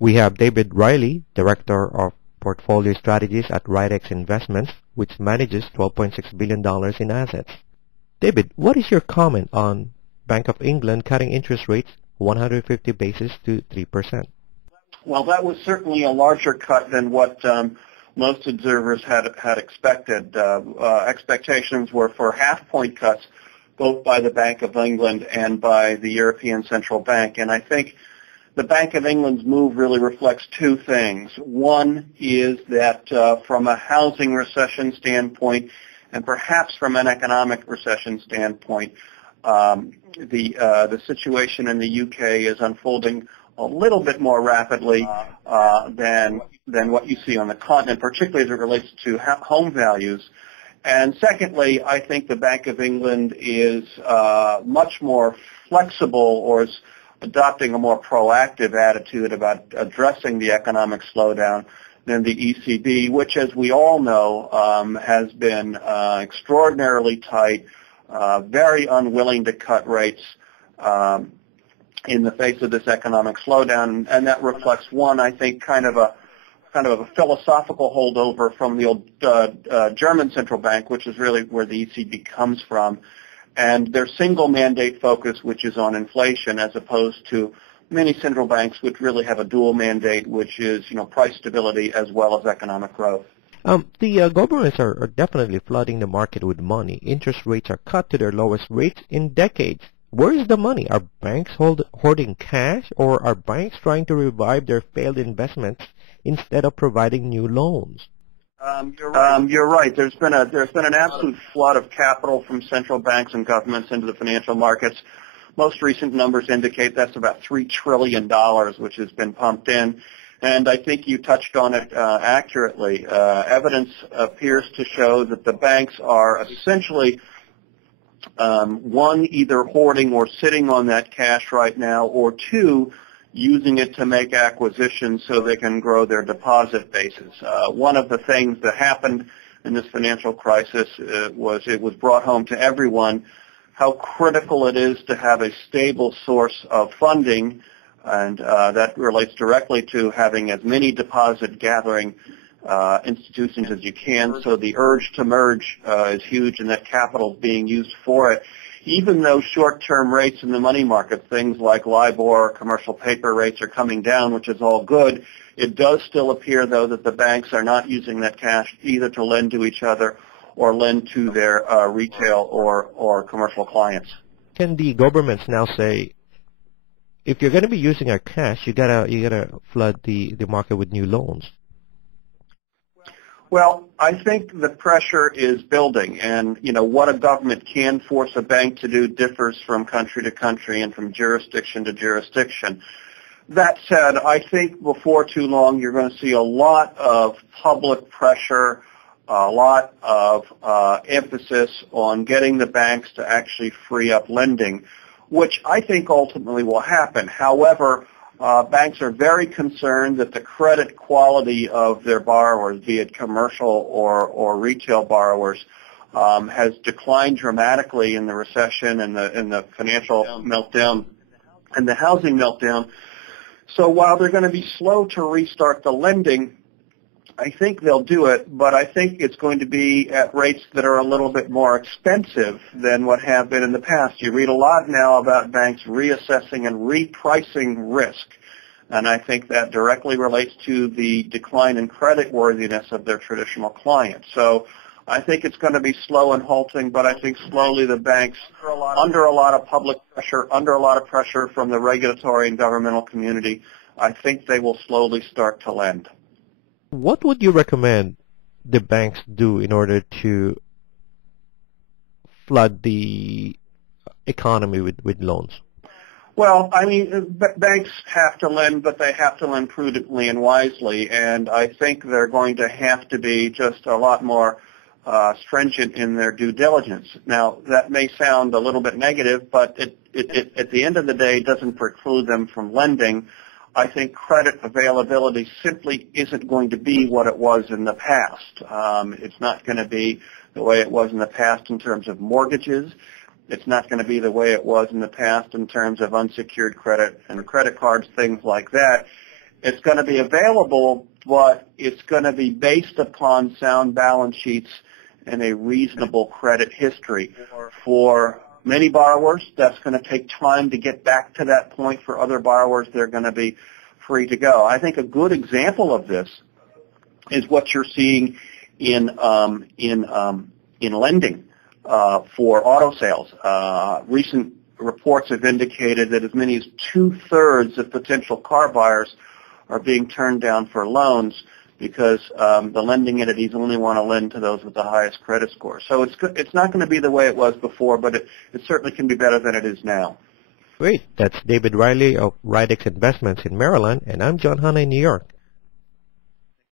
We have David Riley, Director of Portfolio Strategies at Ridex Investments, which manages $12.6 billion in assets. David, what is your comment on Bank of England cutting interest rates 150 basis to 3%? Well, that was certainly a larger cut than what most observers had expected. Expectations were for half-point cuts, both by the Bank of England and by the European Central Bank. And I think the Bank of England's move really reflects two things. One is that from a housing recession standpoint, and perhaps from an economic recession standpoint, the situation in the UK is unfolding a little bit more rapidly than what you see on the continent, particularly as it relates to home values. And secondly, I think the Bank of England is much more flexible, or is adopting a more proactive attitude about addressing the economic slowdown than the ECB, which, as we all know, has been extraordinarily tight, very unwilling to cut rates in the face of this economic slowdown, and that reflects one, I think, kind of a philosophical holdover from the old German central bank, which is really where the ECB comes from, and their single mandate focus, which is on inflation, as opposed to many central banks which really have a dual mandate, which is, price stability as well as economic growth. The governments are definitely flooding the market with money. Interest rates are cut to their lowest rates in decades. Where is the money? Are banks hoarding cash, or are banks trying to revive their failed investments instead of providing new loans? You're right. There's been an absolute flood of capital from central banks and governments into the financial markets. Most recent numbers indicate that's about $3 trillion, which has been pumped in. And I think you touched on it accurately. Evidence appears to show that the banks are essentially, one, either hoarding or sitting on that cash right now, or two, using it to make acquisitions so they can grow their deposit bases. One of the things that happened in this financial crisis was it was brought home to everyone how critical it is to have a stable source of funding, and that relates directly to having as many deposit-gathering institutions as you can. So the urge to merge is huge, and that capital is being used for it. Even though short-term rates in the money market, things like LIBOR, commercial paper rates are coming down, which is all good, it does still appear, though, that the banks are not using that cash either to lend to each other or lend to their retail or commercial clients. Can the governments now say, if you're going to be using our cash, you gotta flood the market with new loans? Well, I think the pressure is building, and what a government can force a bank to do differs from country to country and from jurisdiction to jurisdiction. That said, I think before too long you're going to see a lot of public pressure, a lot of emphasis on getting the banks to actually free up lending, which I think ultimately will happen. However, banks are very concerned that the credit quality of their borrowers, be it commercial or retail borrowers, has declined dramatically in the recession and the financial meltdown and the housing meltdown. So while they're going to be slow to restart the lending, I think they'll do it, but I think it's going to be at rates that are a little bit more expensive than what have been in the past. You read a lot now about banks reassessing and repricing risk, and I think that directly relates to the decline in creditworthiness of their traditional clients. So I think it's going to be slow and halting, but I think slowly the banks, under a lot of public pressure, under a lot of pressure from the regulatory and governmental community, I think they will slowly start to lend. What would you recommend the banks do in order to flood the economy with loans? Well, I mean, banks have to lend, but they have to lend prudently and wisely, and I think they're going to have to be just a lot more stringent in their due diligence. Now, that may sound a little bit negative, but it at the end of the day doesn't preclude them from lending. I think credit availability simply isn't going to be what it was in the past. It's not going to be the way it was in the past in terms of mortgages. It's not going to be the way it was in the past in terms of unsecured credit and credit cards, things like that. It's going to be available, but it's going to be based upon sound balance sheets and a reasonable credit history. For many borrowers, that's going to take time to get back to that point. For other borrowers, they're going to be free to go. I think a good example of this is what you're seeing in lending for auto sales. Recent reports have indicated that as many as 2/3 of potential car buyers are being turned down for loans because the lending entities only want to lend to those with the highest credit score. So it's not going to be the way it was before, but it certainly can be better than it is now. Great. That's David Riley of Ridex Investments in Maryland, and I'm John Hanna in New York.